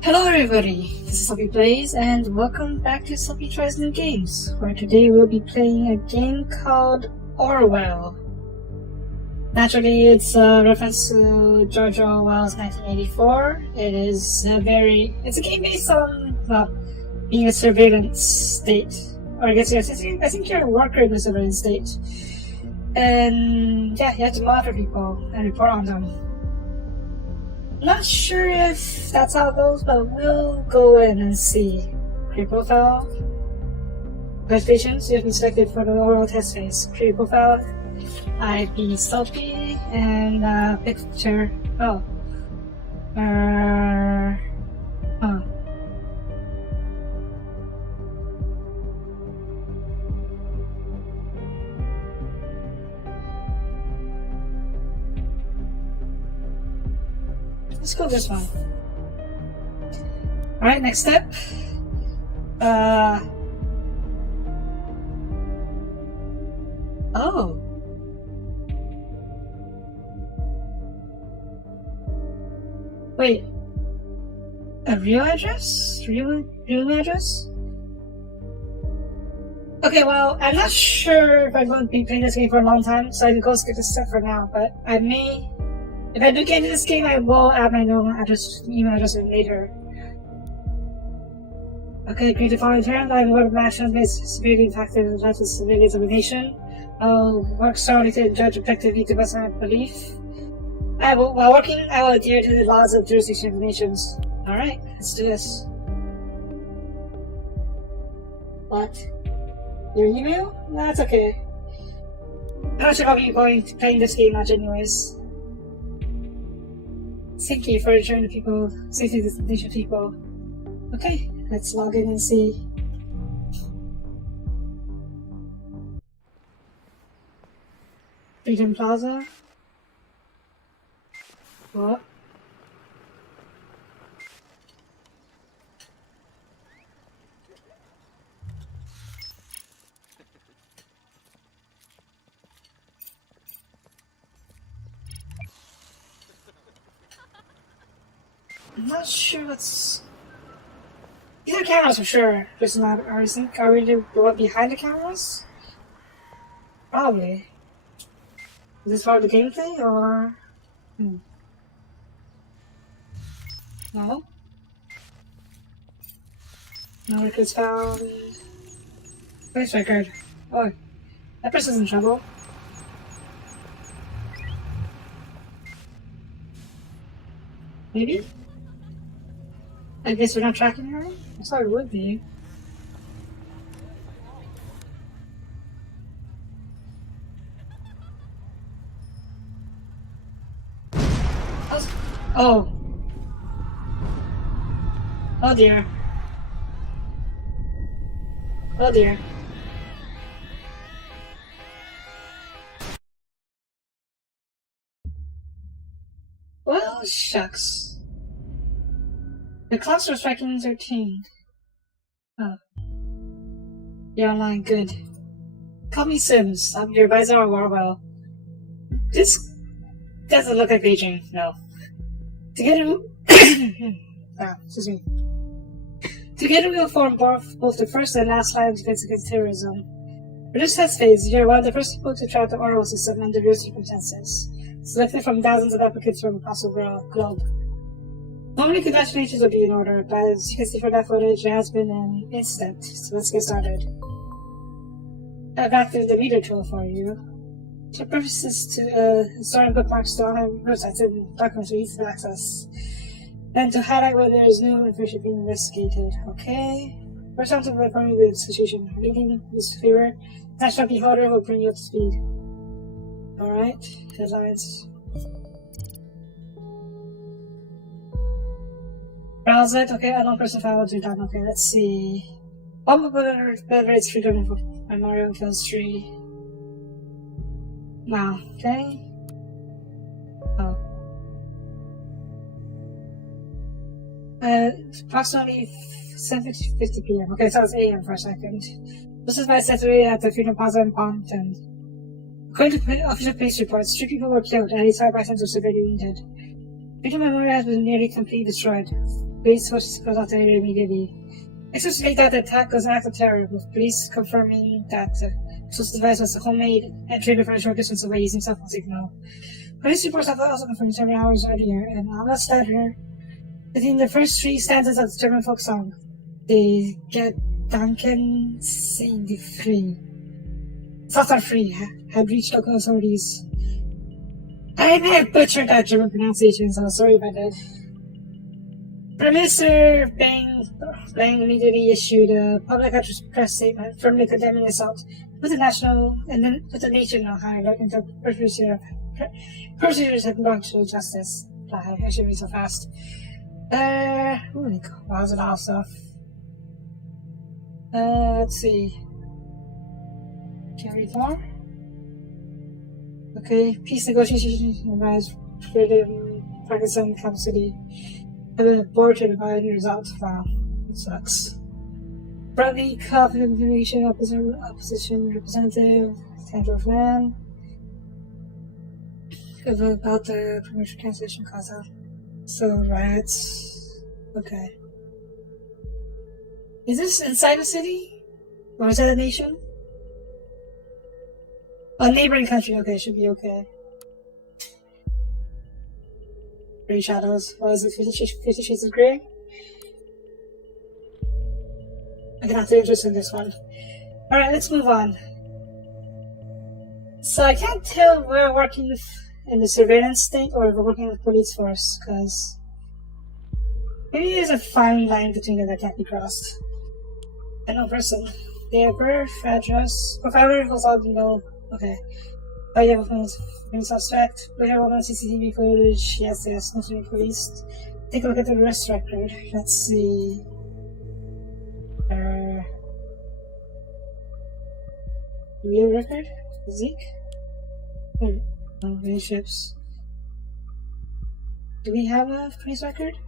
Hello everybody, this is Soapie Plays and welcome back to Soapie Tries New Games, where today we'll be playing a game called Orwell. Naturally, it's a reference to George Orwell's 1984. It's a game based on, being a surveillance state. Or I think you're a worker in a surveillance state. And yeah, you have to monitor people and report on them. Not sure if that's how it goes, but we'll go in and see. Create profile. Congratulations, you have been selected for the oral test phase. Create profile. IP Soapie and picture. Let's go this one. Alright, next step. Oh. Wait. A real address? Real address? Okay, well, I'm not sure if I'm going to be playing this game for a long time, so I'll go skip this step for now, but I may... If I do get into this game, I will add my email address in later. Okay, create the following term. I'm going to match on this severely impacted and led to severe examination. I'll work solely to judge objectively to best of my belief. While working, I will adhere to the laws of jurisdiction of nations. Alright, let's do this. What? Your email? No, that's okay. I'm not sure how you're going to playing this game much anyways. Thank you for ensuring the people, safety destination people. Okay, let's log in and see. Freedom Plaza. What? I'm not sure what's... These are cameras for sure. There's not... Are we the one behind the cameras? Probably. Is this part of the gameplay, or... No? No records found... Police record. Oh, that person's in trouble. Maybe? I guess we're not tracking her? I thought it would be. Oh. Oh dear. Oh dear. Well, shucks. The clocks are striking 13. Oh. You're online, good. Call me Sims. I'm your advisor on Orwell. This doesn't look like aging, no. Together, excuse me. Together we'll form both the first and last line of defense against terrorism. For this test phase, you're one of the first people to try out the Orwell system under real circumstances, selected from thousands of applicants from across the globe. Normally, congratulations would be in order, but as you can see from that footage, there has been an incident, so let's get started. I've activated the reader tool for you. The purpose is to store bookmarks to online websites and documents for easy access, and to highlight where there is new information being investigated. Okay? First time to inform you of the situation. Reading this favor, National Beholder will bring you up to speed. Alright, headlines. Browse it. Okay, unknown person found you done. Okay, let's see. Bomb Belgrade's freedom memorial kills 3. Wow, okay. Oh. Approximately 7:50 p.m. Okay, so it's a.m. for a second. This is by Saturday at the Freedom Plaza in Ponton. According to official police reports, 3 people were killed and 8 side-by-sides were severely wounded. Freedom Memorial has been nearly completely destroyed. Police forces goes out the area immediately. Experts state that the attack was an act of terror, with police confirming that the explosive device was homemade and triggered from a short distance away using cell phone signal. Police reports have also confirmed several hours earlier, and on that letter, within the first three stanzas of the German folk song, they get Danken sing free. Thoughts are free had reached local authorities. I may have butchered that German pronunciation, so sorry about that. Prime Minister Bang immediately issued a public press statement firmly condemning the assault, with the nation on high alert until persecutors have been brought to justice. I shouldn't be so fast. That was a lot of stuff. Let's see. Can we read more? Okay, peace negotiations advised freedom, Pakistan, capital city. Have been aborted by the result. Wow, it sucks. Bradley Cup information opposition representative, Tandra Flan. About the promotion cancellation cause out. So riots. Okay. Is this inside the city? Or is that a nation? A neighboring country, okay, should be okay. Grey shadows. What is it? 50 Shades of Grey? I can have to interest in this one. Alright, let's move on. So I can't tell if we're working in the surveillance state or if we're working with the police force, because maybe there's a fine line between them that can't be crossed. I know person. Their birth, address, profiler goes out, okay. Oh yeah, main suspect. We have all the CCTV footage. Yes, must be released. Take a look at the arrest record. Let's see. Real record? Zeke? Relationships. Do we have a police record?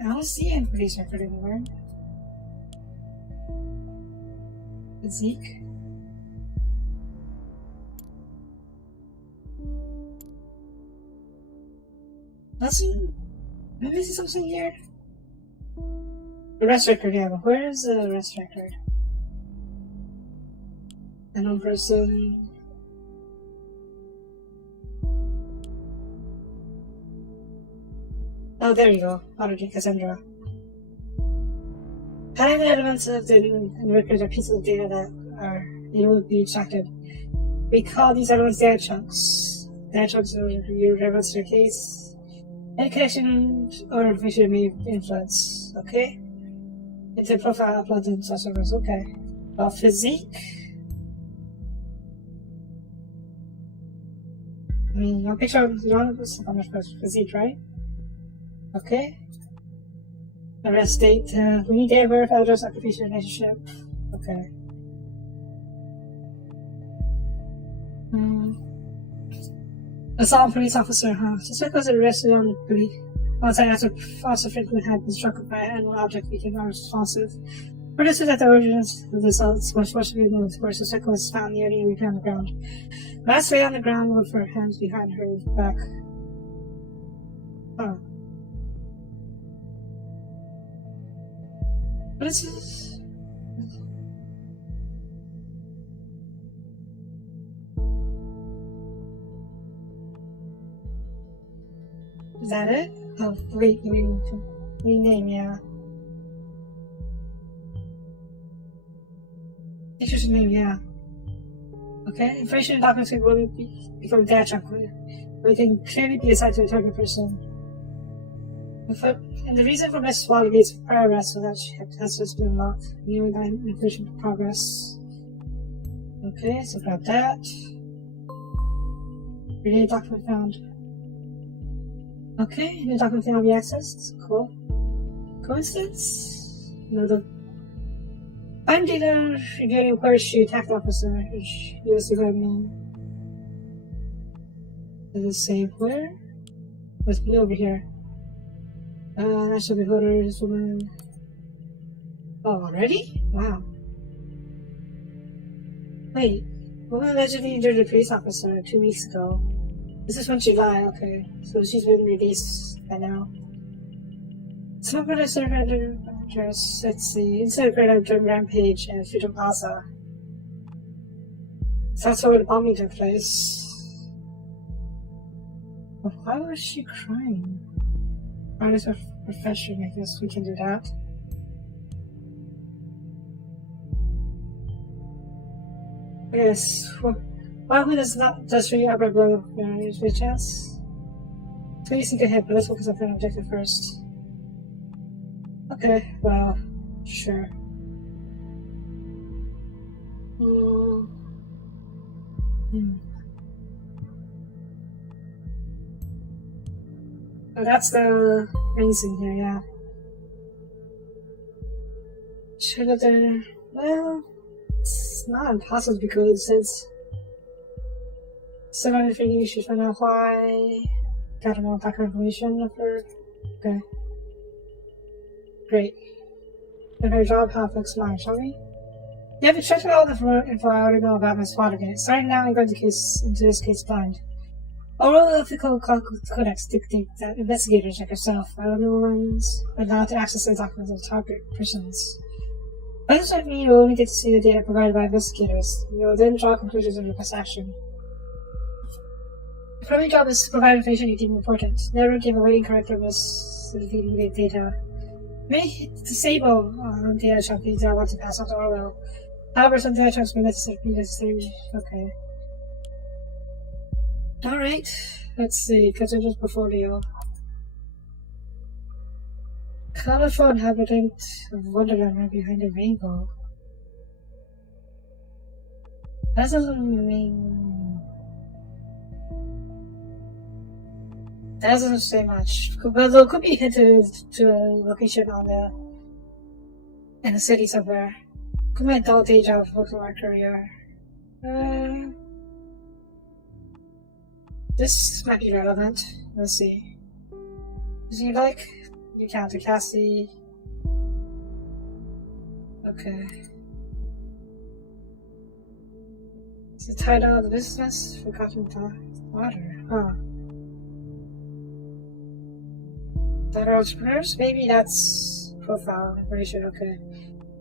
I don't see any police record anywhere. Zeke. Am I missing something here? Arrest record, yeah, but where is the arrest record? Unknown person. Oh, there you go. Auto Cassandra. Having the elements of the records are pieces of data that are able to be extracted. We call these elements data chunks. Data chunks are your relevance to your case. Any connection or information may influence. Okay? Into profile upload into servers. Okay. Physique. No picture of the physique, right? Okay. Arrest date. We need date of birth, address, occupation, relationship. Okay. Assault police officer, huh? Suspect was arrested on the police. Outside after Officer Franklin had been struck by an animal object became unresponsive. Witnesses at the origins of the assaults was forcibly removed, where suspect was found nearly on the ground. Last lay on the ground with her hands behind her back. Oh. What is this? Is that it? Oh, wait, rename, yeah. Teacher's name, yeah. Okay, information and documents will become data chunk, but it can clearly be assigned to a target person. And the reason for Mrs. Watergate's prior arrest so that that's what's been unlocked. New information progress. Okay, so grab that. Related document found. Okay, the document cannot be accessed. Cool. Coincidence? No, the I'm dealer revealing where she attacked officer. US government. Does it say where? Let's be over here. National beholder, this woman. Oh, already? Wow. Wait, Woman allegedly injured a police officer 2 weeks ago. This is from July, okay. So she's been released by now. Some producer address, let's see. Inside Great Outdoor Rampage and Freedom Plaza. So that's where the bombing took place. But why was she crying? Artist of profession, I guess we can do that. Yes. Why would this not just really upper blow? There's a chance. Please think ahead, but let's focus on the objective first. Okay, well, sure. Oh, that's the main thing here, yeah. Should have done. Well, it's not impossible to be good since. So I'm thinking you should find out why. Got more background information of her. Okay. Great. Then her job conflicts mine, shall we? You have to check out all the info I already know about my squad again. Starting now, I'm going to into this case blind. Orwell ethical codex dictate that investigators like yourself are the only ones allowed to access the documents of target persons. By this point, you will only get to see the data provided by investigators. You will then draw conclusions of your past action. Your primary job is to provide information you deem important. Never give away incorrect or misleading data. May disable data chunks that I want to pass on to Orwell. However, some data chunks may necessary. Okay. Alright. Let's see. Consider portfolio. Colorful inhabitant of Wonderland right behind a rainbow. That doesn't mean. That doesn't say much. But there could be hinted to a location on in the city somewhere. Could my adult day job for my career. This might be relevant. Let's see. Does he like? You count to Cassie. Okay. It's the title of the business? Forgotten water. Huh. Better entrepreneurs? Maybe that's profile information. Okay.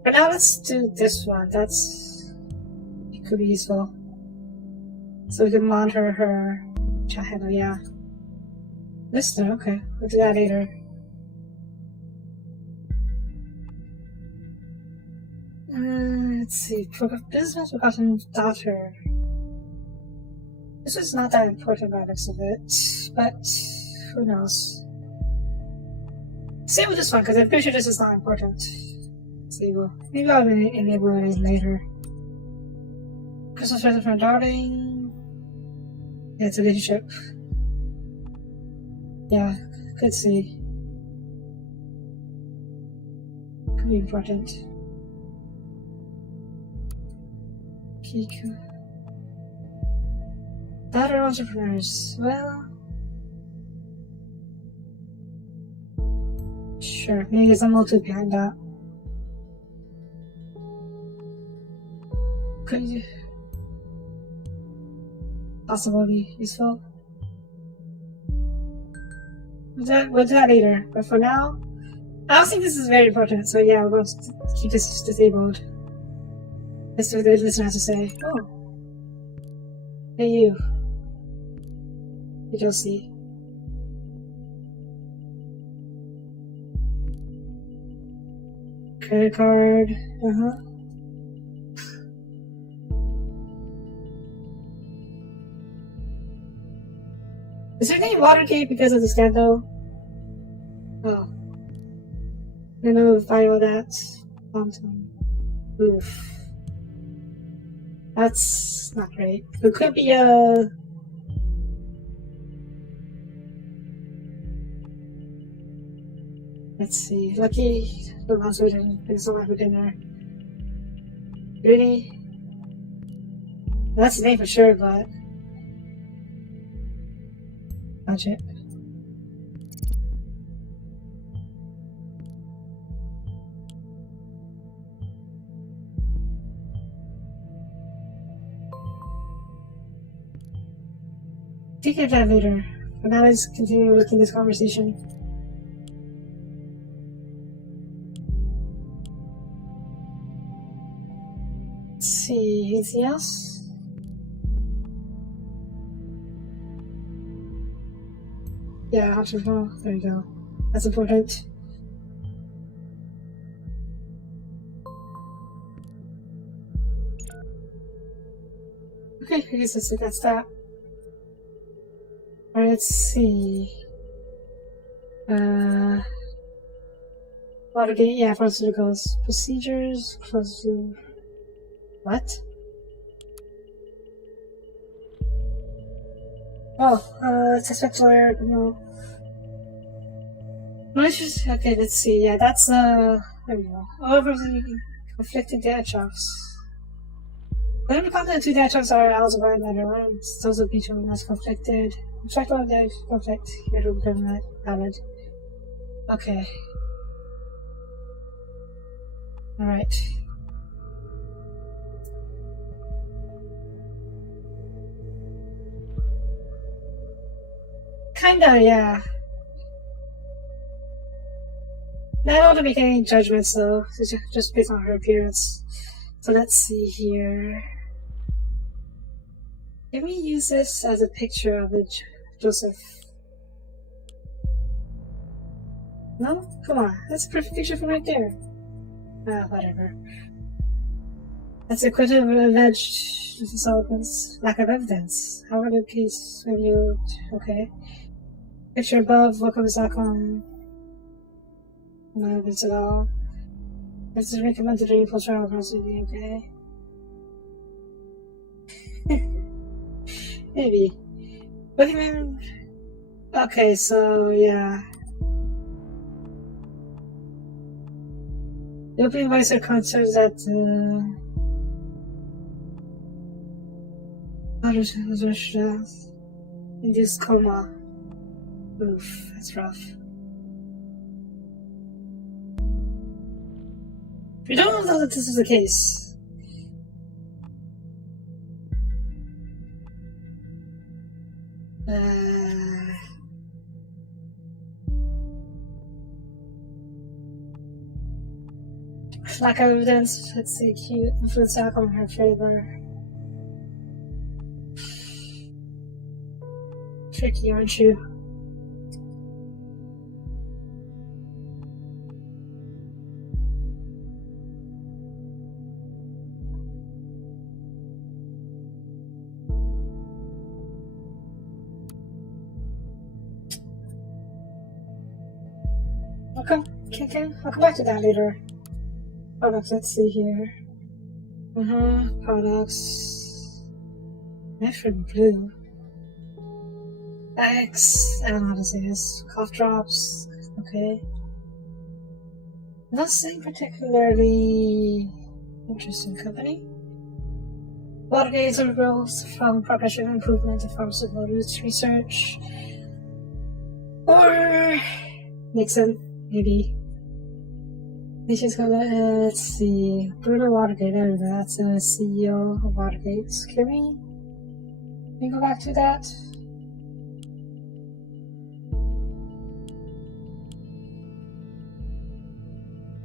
But now let's do this one. It could be useful. So we can monitor her chat handle, yeah. Listener, okay. We'll do that later. Let's see. Business forgotten daughter. This is not that important by the looks of it, but who knows? Same with this one, because I'm pretty sure this is not important. Let's see, well, maybe I'll enable it later. Christmas present for darling. Yeah, it's a relationship. Yeah, could see. Could be important. Kiku. Better entrepreneurs. Well, sure. Maybe there's a motive behind that. Could you possibly useful? We'll do that later. But for now, I don't think this is very important. So yeah, we're going to keep this disabled. That's what the listener has to say. Oh. Hey you. You'll see. Credit card. Is her name Watergate because of the stand though? Oh. I don't know if I know that. Oof. That's not great. It could be a. Let's see. Lucky the ones who didn't. There's someone who dinner. Really? That's the name for sure, but. Budget. Take care of that later. For now, let's continue looking this conversation. Let's see, anything else? Yeah, how to roll. There you go. That's important. Okay, I guess that's that. Alright, let's see. Watergate, yeah, pharmaceuticals. Procedures, close to... What? Oh, suspect lawyer, no. Malicious, okay, let's see, yeah, that's, there we go. Overly conflicted data chunks. Whatever content of two data chunks are eligible in that runs, those will be shown as conflicted. Check on the conflict, here to become valid. Okay. Alright. Kinda, yeah. I don't want to make any judgments though, just based on her appearance. So let's see here. Can we use this as a picture of the Joseph? No? Come on, that's a perfect picture from right there. Whatever. That's equivalent of alleged Sullivan's lack of evidence. However, the case reviewed. Okay. Picture above, welcome to .com. No evidence at all. This is recommended during full trial procedure, okay? Maybe. Boogeyman. Okay, so yeah. The opening voice are concerns that induced coma. Oof, that's rough. We don't know that this is the case. Lack of evidence. Let's see, cute influence outcome in her favor. Tricky, aren't you? Okay, I'll come back to that later. Products, let's see here. Products. Metron Blue. X, I don't know how to say this. Cough drops. Okay. Nothing particularly interesting company. Watergate growth from progressive improvement of pharmaceutical research. Or Nixon, maybe. Let's see. Bruno Watergate, there we go. That's the CEO of Watergate. Can we go back to that?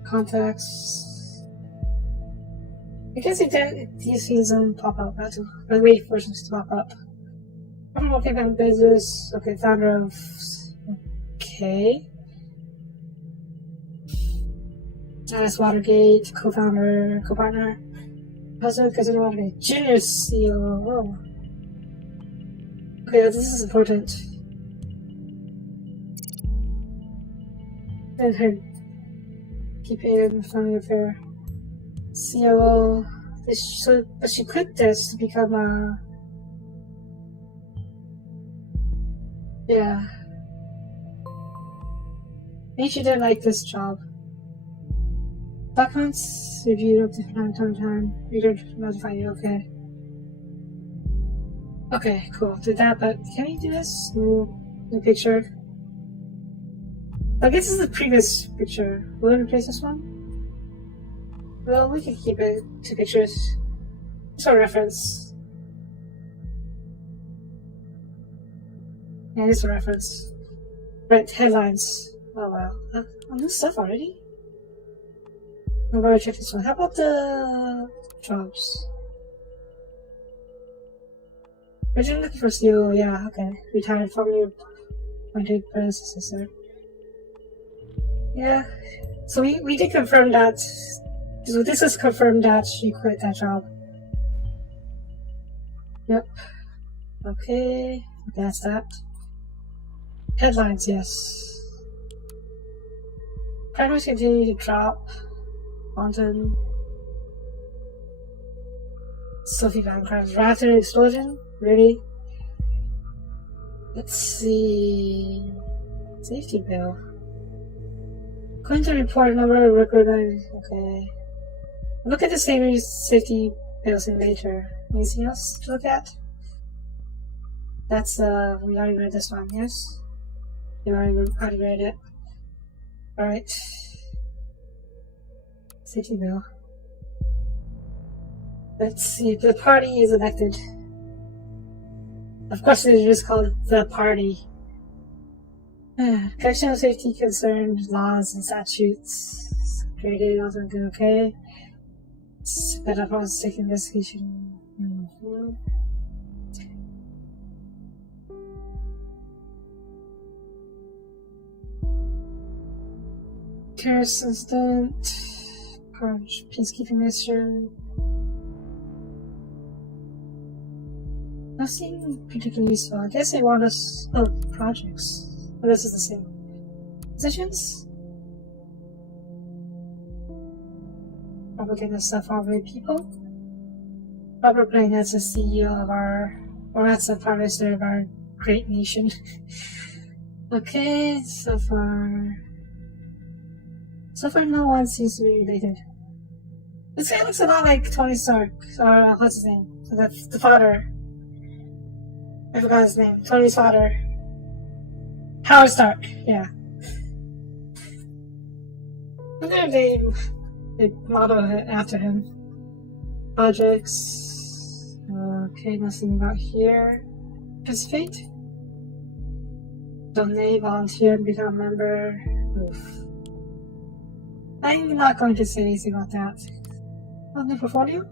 Contacts. I guess these things pop up. I wait for them to pop up. I'm working on business. Okay, founder of. Okay. Alice Watergate, co-founder, co-partner, husband, cousin Watergate, junior CEO. Oh. Okay, this is important. And her keeping it in family affair. COO. But she quit this to become a. Yeah. Maybe she didn't like this job. Documents reviewed up to time to time. Reader notify you, okay. Okay, cool. Did that, but can we do this? New picture. I guess this is the previous picture. Will it replace this one? Well, we can keep it. Two pictures. Just for reference. Yeah, here's a reference. Right, headlines. Oh wow. New stuff already? I'm gonna check this one. How about the jobs? Originally looking for steel, yeah, okay. Retired from your appointed predecessor. Yeah. So we did confirm that. So this is confirmed that she quit that job. Yep. Okay. That's that. Headlines, yes. Primaries continue to drop. Quantum. Sophie Bancroft's Raptor explosion? Really? Let's see. Safety bill. According to report number record. Okay. Look at the safety bill simulator. Anything else to look at? That's we already read this one, yes? You already read it. Alright. Safety bill. Let's see if the party is elected. Of course, it is called the party. Correctional safety concerns, laws and statutes. Created, also good, okay. Better process taking investigation. Terrorist incident. Peacekeeping mission. Nothing particularly useful. I guess they want us. Oh, projects. Oh, this is the same. Positions? Propaganda stuff all great people. Robert Blaine, that's the CEO of our. Or that's the Prime Minister of our great nation. Okay, so far. So far, no one seems to be related. This guy looks a lot like Tony Stark. Or, what's his name? So that's the father. I forgot his name. Tony's father. Howard Stark, yeah. And then they model it after him. Projects. Okay, nothing about here. Participate. Donate, volunteer, become a member. Oof. I'm not going to say anything about that. On the portfolio?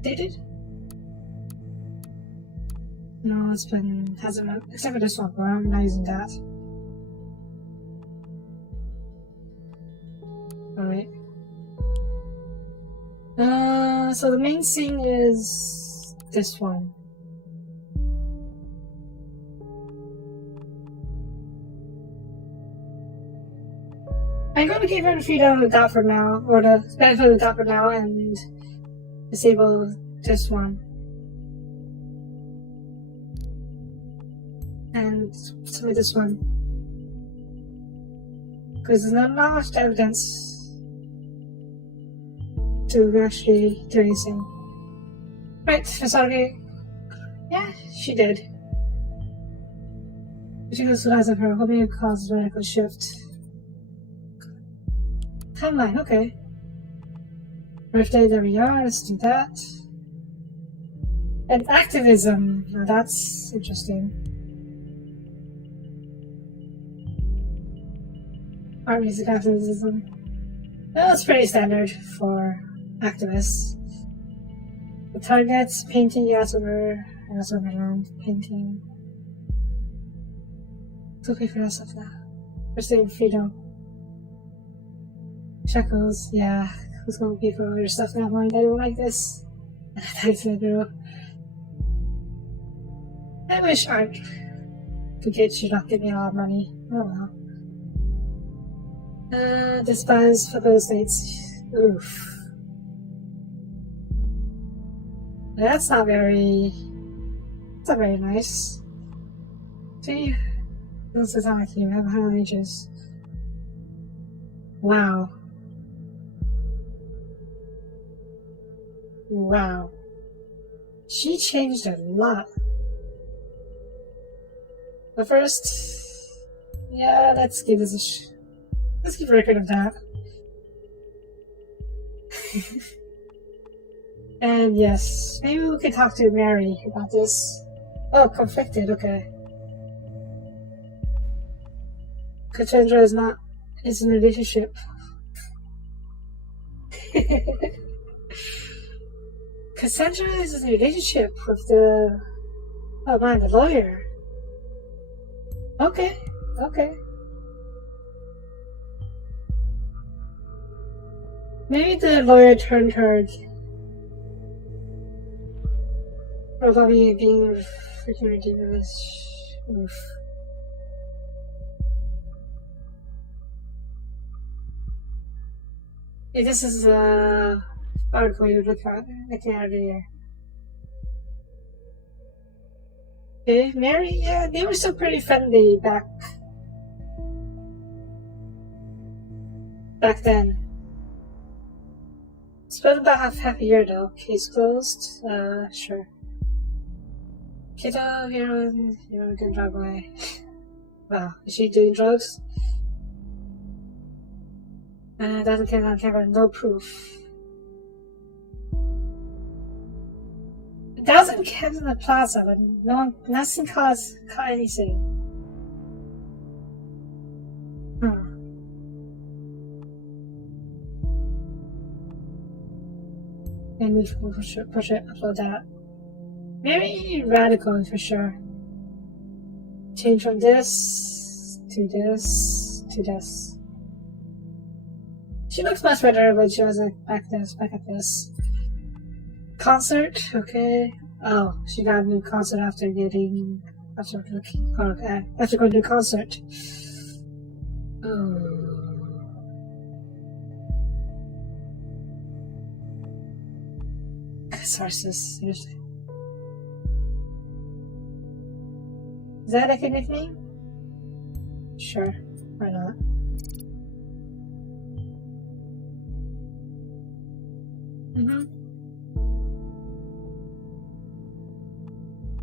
Dated? No, hasn't been, except for this one, but I'm not using that. Alright. So the main scene is this one. I'm going to give her the freedom of the doubt for now, or the benefit of the doubt for now, and disable this one. And submit this one. Because there's not much evidence to actually do anything. Right, Soapie. Yeah, she did. She goes to eyes of her, hoping it causes a radical shift. Timeline, okay. Birthday, there we are, let's do that. And activism, now that's interesting. Art, music, activism. Well, that's pretty standard for activists. The targets, painting, yes, over around, painting. It's okay for that stuff now. We're saying freedom. Shackles, yeah. Who's gonna pay for all your stuff now? Mind, I don't like this. Thanks, girl. I wish art could get you not give me a lot of money. Oh well. Despise for those states. Oof. That's not very nice. See? This is not like you have high ages. Wow. Wow. She changed a lot. But first, yeah, let's give this a let's keep a record of that. And yes, maybe we could talk to Mary about this. Oh, conflicted, okay. Cassandra is in a relationship. Cassandra is in a relationship with the lawyer. Okay. Maybe the lawyer turned her probably being freaking ridiculous. Oof. Yeah, this is the article you look at earlier. Okay, Mary, yeah, they were still pretty friendly back then. It's been about half a year though. Case closed. Sure. Kiddo, heroin, good drug away. Wow, is she doing drugs? Doesn't get on camera, no proof. 1,000 cans in the plaza, but nothing caught anything. And we push it, upload that. Very radical for sure. Change from this to this to this. She looks much better when she was back at this. Concert, okay. Oh, she got a new concert after going to a concert. Oh. Sources, seriously. Is that a good nickname? Sure, why not?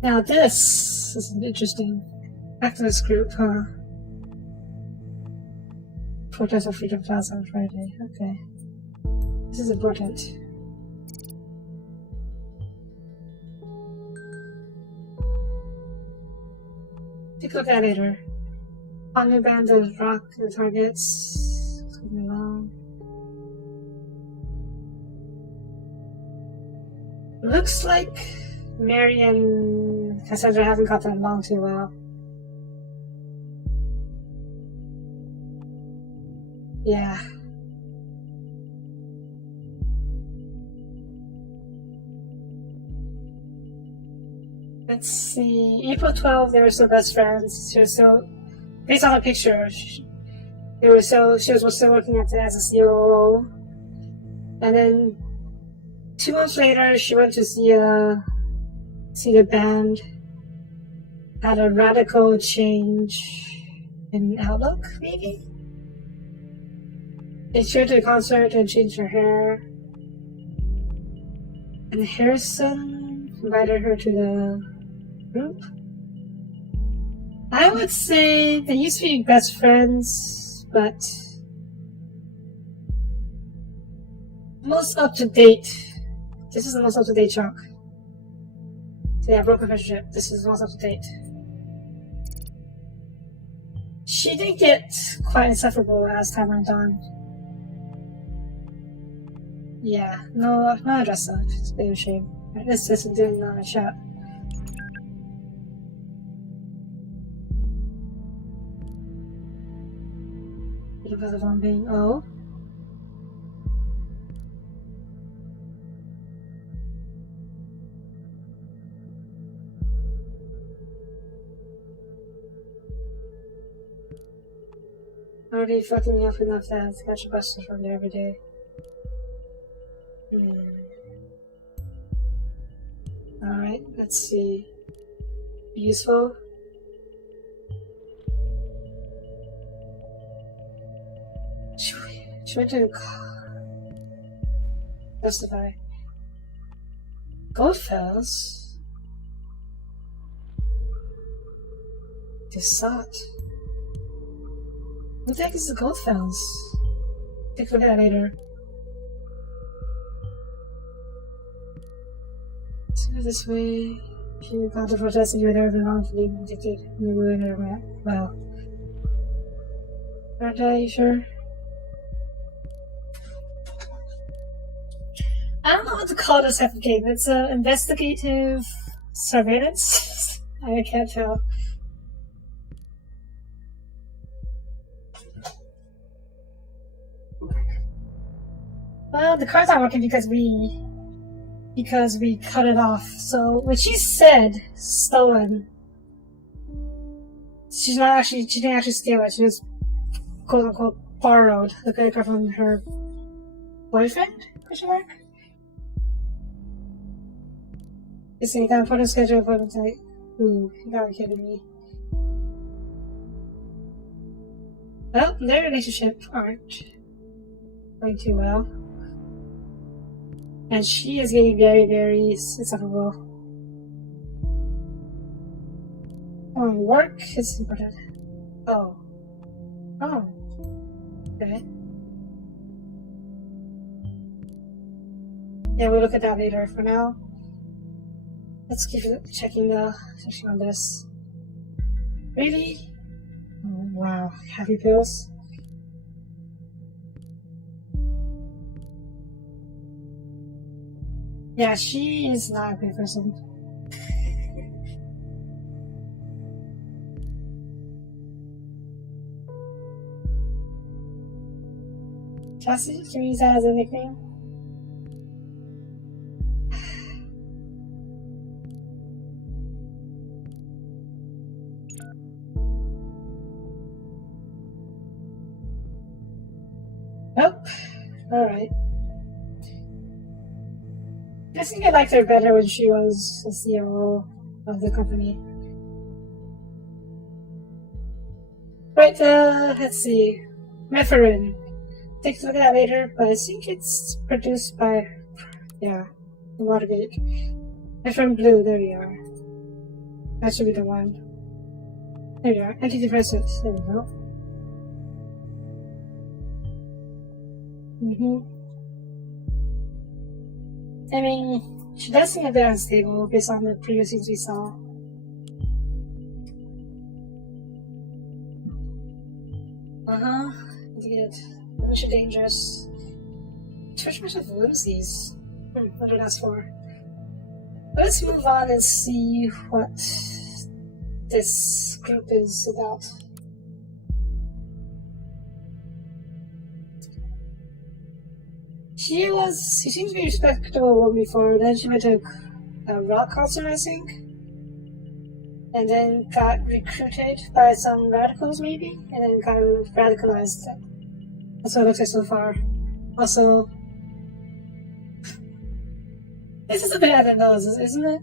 Now this is an interesting activist group, huh? Protest of Freedom Plaza on Friday. Okay. This is important. Take a look at it later. On new bands of rock and targets. It's going along. Looks like Mary and Cassandra haven't gotten along too well. Yeah. Let's see. April 12th, they were still best friends. She was still, based on the picture, she was still working as a COO. And then 2 months later, she went to see the band. Had a radical change in outlook, maybe? She went to the concert and changed her hair. And Harrison invited her to the group. I would say they used to be best friends, but most up to date. This is the most up to date chunk. So yeah, broken relationship. This is the most up to date. She did get quite insufferable as time went on. Yeah, no address that. It's a bit of a shame. Right, let's listen to the chat. Because of one being O. Already fucking me up enough that I have to catch a bus from there every day. Alright, let's see. Useful. She went to justify. Goldfells? Desat. What the heck is the Goldfells? Take a look at that later. Let's go this way. If you got the protest and you were there for long for being addicted, you were there, well. Aren't I sure? I don't know what to call this type of game. It's an investigative surveillance. I can't tell. Well, the cards aren't working because we cut it off. So when she said stolen, she didn't actually steal it. She just quote unquote borrowed the credit card from her boyfriend? Question mark. You see, got put a schedule appointment tonight. Ooh, you gotta be kidding me. Well, their relationship aren't going too well. And she is getting very, very insufferable. Work is important. Oh. Oh. Okay. Yeah, we'll look at that later. For now, let's keep checking on this. Really? Oh, wow. Happy pills? Yeah, she is not a good person. Chelsea, can we use that as a nickname? Nope. Alright. I think I liked her better when she was the CEO of the company. Right, let's see. Mepharin. Take a look at that later, but I think it's produced by, yeah, Watergate. Mepharin Blue, there we are. That should be the one. There we are. Antidepressants, there we go. I mean, she does seem a bit unstable based on the previous scenes we saw. Indeed. She's dangerous. Too much of whimsies. What did I ask for? Let's move on and see what this group is about. She seemed to be a respectable woman before, then she went to a rock concert, I think. And then got recruited by some radicals, maybe? And then got radicalized. That's what it looks like so far. Also, this is a bit out of the nose, isn't it?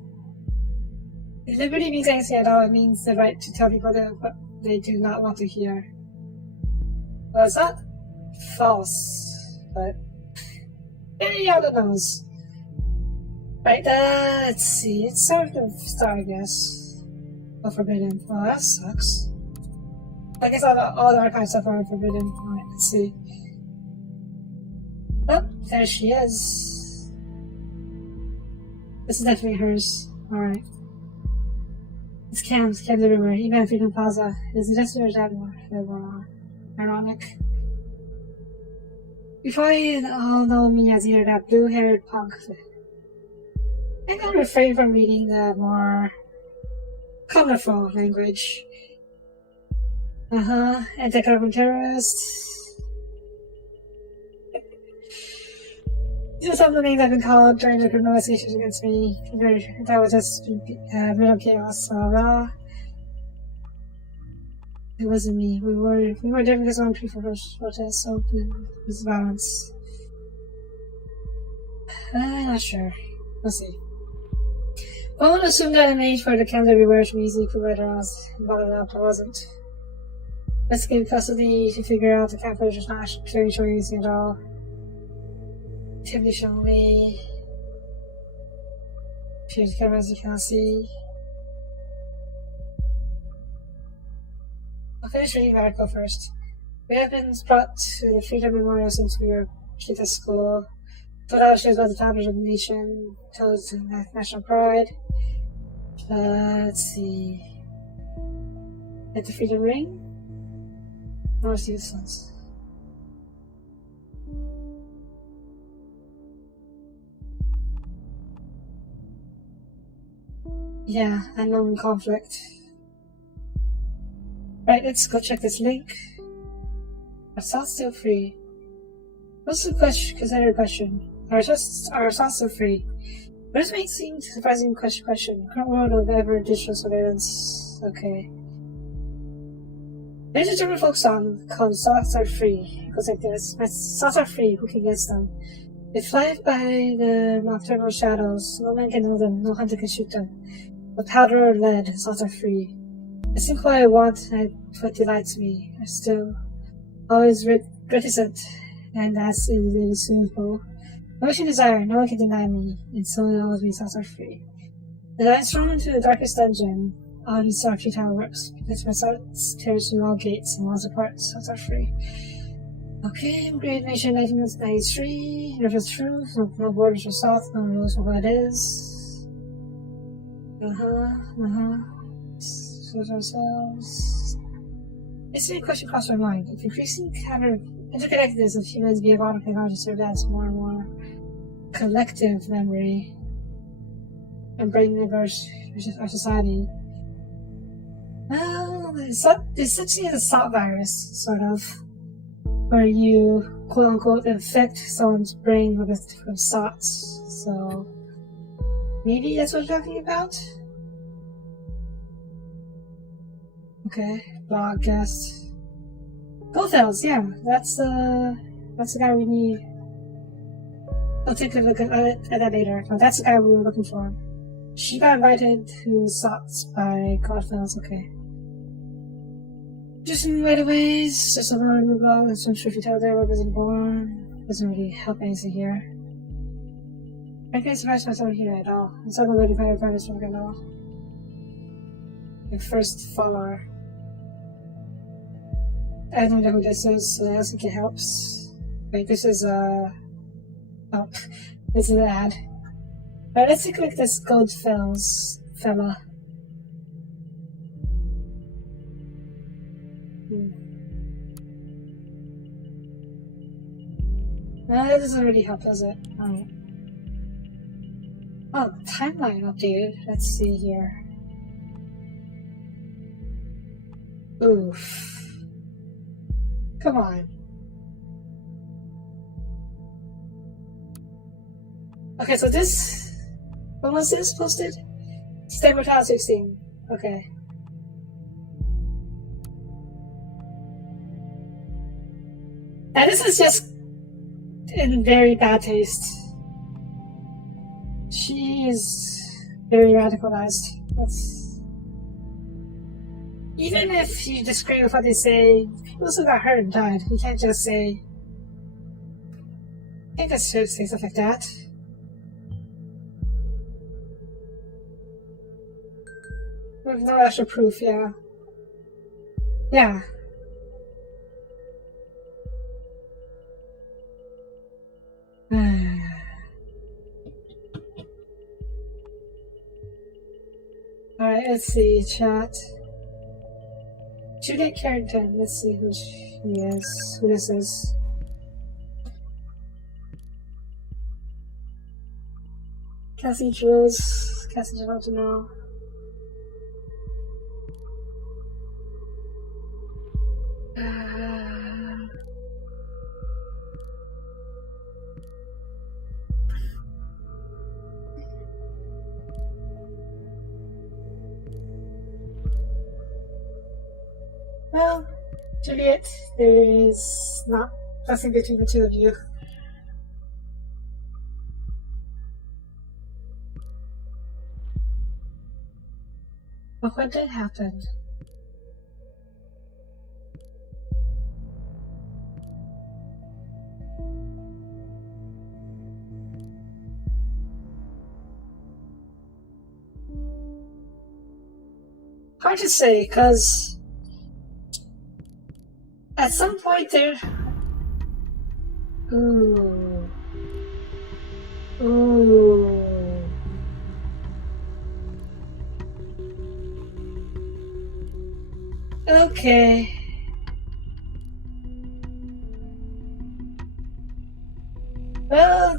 If liberty means anything at all, it means the right to tell people what they do not want to hear. Well, it's not false, but very out of the nose. Right, let's see. It's sort of star, I guess. Or forbidden. Well, that sucks. I guess all the archive stuff are forbidden. Alright, let's see. Oh, there she is. This is definitely hers. Alright. It's cams everywhere. Even Freedom Plaza. Is it just yours everywhere? Ironic. You probably all know me as either that blue-haired punk. I'm gonna refrain from reading the more colorful language. Anti-government terrorists. These are some of the names I've been called during the criminal investigations against me. That was just real chaos. So, it wasn't me. We were different because one people protest, so it was violence. I'm not sure. We'll see. I won't assume that I made for the cams everywhere to be easy for whether I was bothered up or wasn't. Let's get custody to figure out the camp footage is not clearly showing anything at all. Activity showing me. Change the camera as you can see. I'll finish reading the article first. We have been brought to the Freedom Memorial since we were kids at school. Told our shows about the founders of the nation, told us national pride. Let's see. At the Freedom Ring. Most useless. Yeah, unknown conflict. Right, let's go check this link. Our thoughts still free. What's the question? Consider question. Our thoughts still free. What is making surprising question? Current world of ever digital surveillance. Okay. There's a German folk song called Thoughts Are Free. It goes like this. My thoughts are free, who can guess them? They fly by the nocturnal shadows. No man can know them, no hunter can shoot them. But powder or lead, thoughts are free. I think what I want and what delights me. I still always reticent, and that's irreducible. No one can desire, no one can deny me, and so it always means thoughts are free. As I am thrown into the darkest dungeon, all these dark how it works, because my thoughts tears through all gates and walls apart, thoughts are free. Okay, Great Nation 1993, Rivers Truth, no borders for South, no rules for what it is. Choose ourselves. It's a question crossed my mind. If increasing interconnectedness of humans via modern technology serves as more and more collective memory and brain diverse our society. Well, it's essentially a thought virus, sort of, where you quote unquote infect someone's brain with thoughts. So maybe that's what you're talking about? Okay, blog guest. Goldfells, yeah, that's the guy we need. I'll take a look at that later, but that's the guy we were looking for. She got invited to Thoughts by Goldfells, okay. Just in right away, just a word in the blog, that's some truth you tell there, wasn't born. Doesn't really help anything here. I can't surprise myself here at all. I'm so ready for everybody to work at all. The first follower. I don't know who this is, so I think it helps. Wait, this is oh, this is an ad. Alright, let's take a look at this Goldfells fella. No, that doesn't really help, does it? Alright. Oh, timeline updated. Let's see here. Oof. Come on. Okay, so this... When was this posted? September 2016. Okay. Now this is just in very bad taste. She is very radicalized. That's... Even if you disagree with what they say, people still got hurt and died. You can't just say... I can't just say stuff like that. With no actual proof, yeah. Yeah. Alright, let's see, chat. Juliet Carrington, let's see who she is, who this is. Cassie Jules, Cassie doesn't want to know. Well, Juliet, there is nothing between the two of you. But what did happen? Hard to say, because at some point there... Ooh. Okay.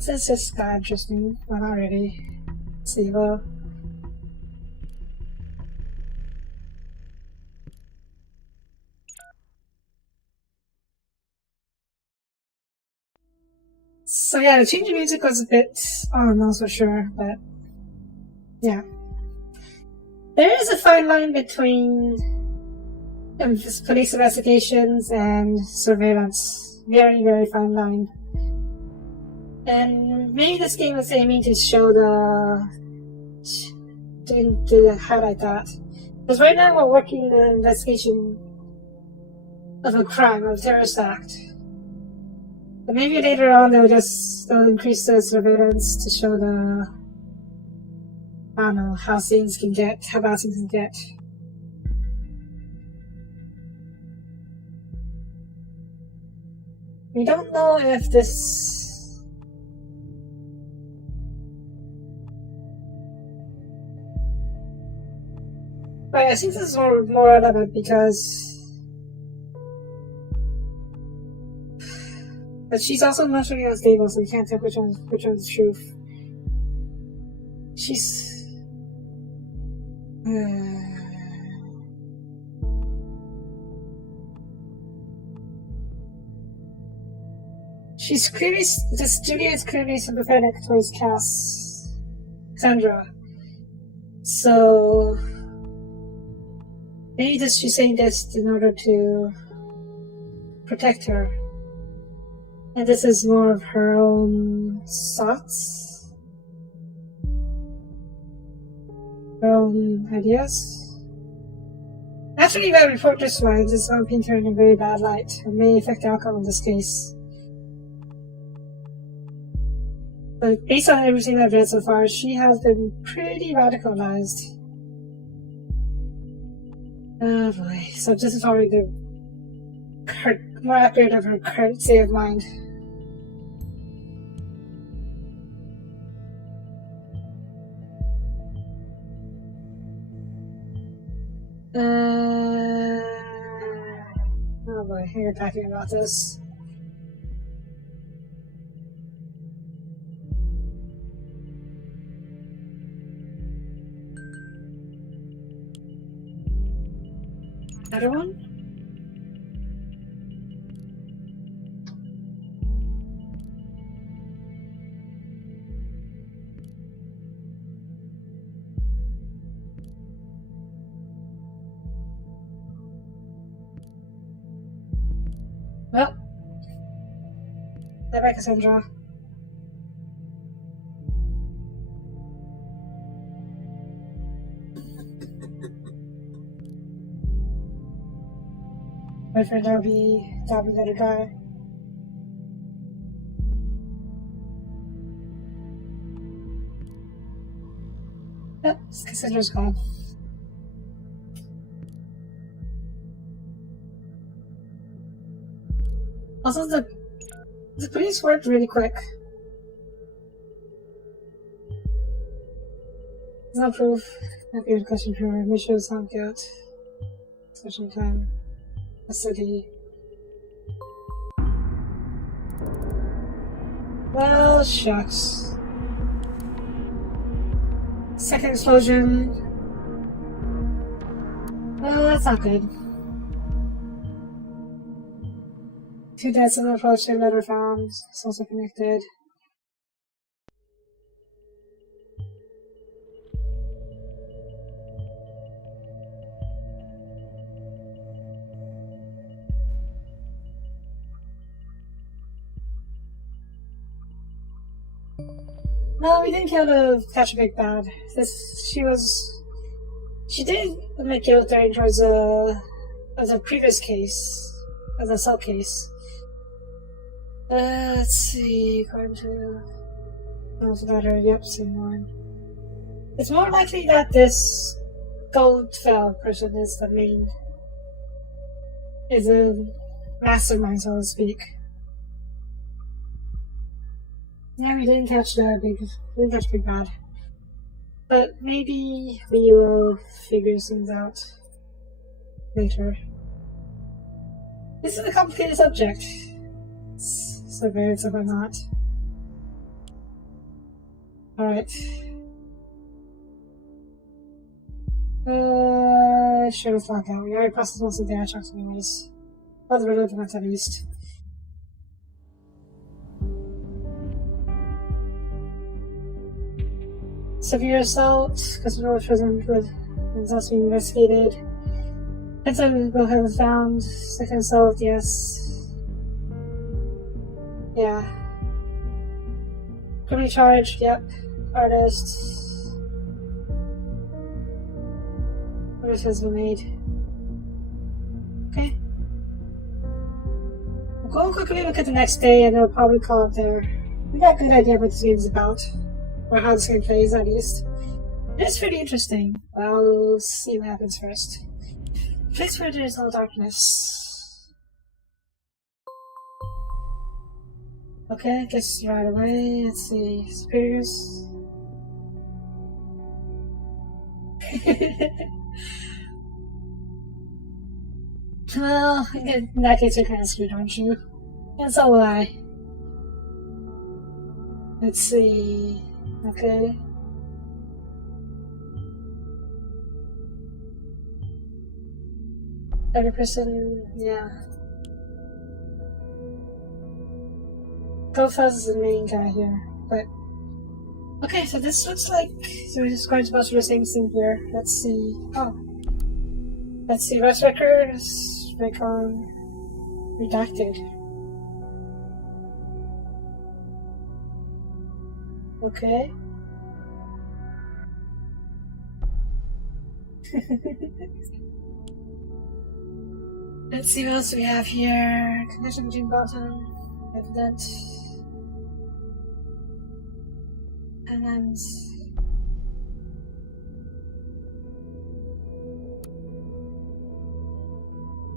sounds is just kind of interesting, but not really. Let's see, well. So yeah, the change in music was a bit not so sure, but yeah. There is a fine line between police investigations and surveillance. Very, very fine line. And maybe this game was aiming to show to highlight that. Because right now we're working the investigation of a crime, of a terrorist act. But maybe later on they'll increase the surveillance to show I don't know, how bad things can get. We don't know if this... But I think this is more relevant because... But she's also emotionally unstable, so you can't tell which one's the truth. Julia is clearly sympathetic towards Cassandra. So, maybe she's saying this in order to protect her. And this is more of her own thoughts? Her own ideas? After you got report this one, this one being turned in a very bad light and may affect the outcome of this case. But based on everything I've read so far, she has been pretty radicalized. Oh boy, so this is probably more accurate of her current state of mind. Oh boy, you're talking about this. Another one? Well, bye-bye, Cassandra. Wait for Dobby let her die. Yep, Cassandra's gone. Also, the police worked really quick. There's no proof. Not good question for her. Missions not good. Discussion time. City. Well, shucks. Second explosion. Well, that's not good. 2 deaths in the approach to letter found. It's also connected. No, we didn't catch a big bad. She did make guilt during towards as a previous case, as a sub case. Let's see, according to letter, yep, same one. It's more likely that this Goldfell person is a mastermind, so to speak. Yeah, we didn't catch big bad. But maybe we will figure things out later. This is a complicated subject. So very or not. Alright. Sure, let's lock out. We already processed most of the data checks anyways. That's relevant at least. Severe assault, customer was present with results being investigated. Inside will have found. Second assault, yes. Yeah. Criminally charged, yep. Artist. Artist has been made. Okay. We'll go and quickly look at the next day and then we'll probably call it there. We got a good idea what this game is about. Or how this game plays, at least. It's pretty interesting. I'll see what happens first. Place where there is no darkness. Okay, guess right away. Let's see. Superiors. Well, in that case, you're kind of screwed, aren't you? And so will I. Let's see. Okay. Every person, yeah. Gofaz is the main guy here, but okay. So this looks like we're just going to go through the same thing here. Let's see. Oh, let's see. Rest records, Recon, redacted. Okay. Let's see what else we have here. Connection between bottom, evident, and then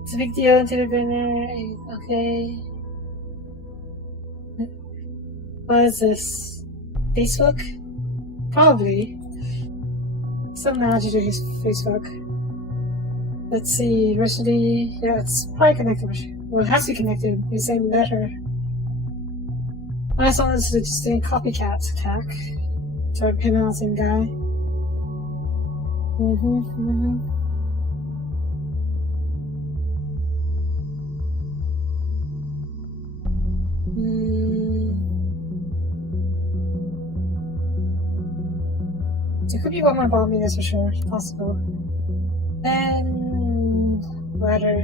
it's a big deal until the winner. Okay. What is this? Facebook? Probably. Some analogy to his Facebook. Let's see, university. Yeah, it's probably connected. Well, it has to be connected. The same letter. Last one is just a copycat attack. So I'm pinning on the same guy. There could be one more bombing, that's for sure. It's possible. And letter.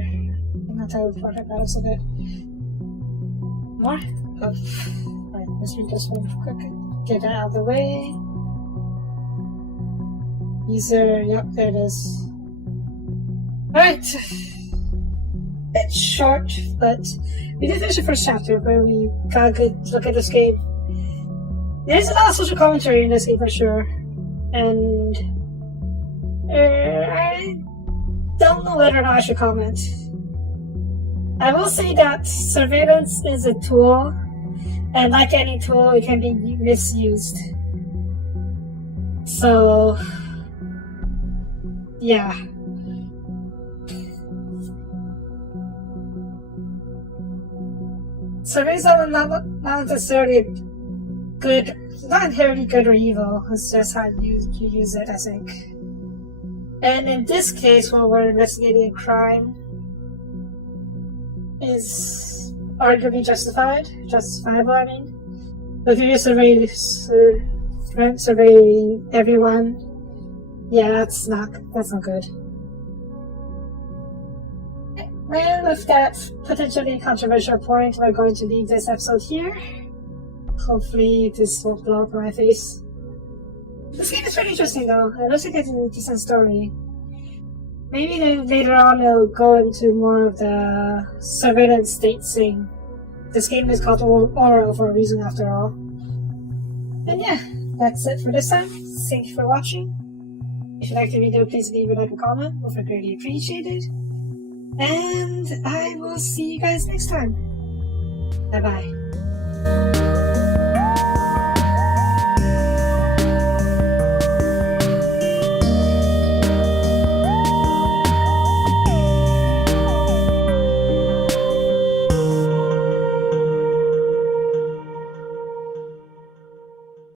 I'm not tell what about us a bit. More? Oh. Alright, let's read this one quick. Get that out of the way. User, yep, there it is. Alright. It's short, but we did finish the first chapter where we got a good look at this game. There's a lot of social commentary in this game for sure. And I don't know whether or not I should comment. I will say that surveillance is a tool, and like any tool, it can be misused. So, yeah. Surveillance is not necessarily good. It's not inherently good or evil. It's just how you use it, I think. And in this case, when we're investigating a crime, is arguably justifiable, I mean. But if you're surveying everyone, yeah, that's not good. And with that potentially controversial point, we're going to leave this episode here. Hopefully this won't blow up in my face. This game is pretty interesting though. It looks like it's a decent story. Maybe then later on it'll go into more of the surveillance state thing. This game is called Orwell for a reason after all. And yeah, that's it for this time. Thank you for watching. If you liked the video, please leave a like and comment. Would be greatly appreciated. And I will see you guys next time. Bye bye.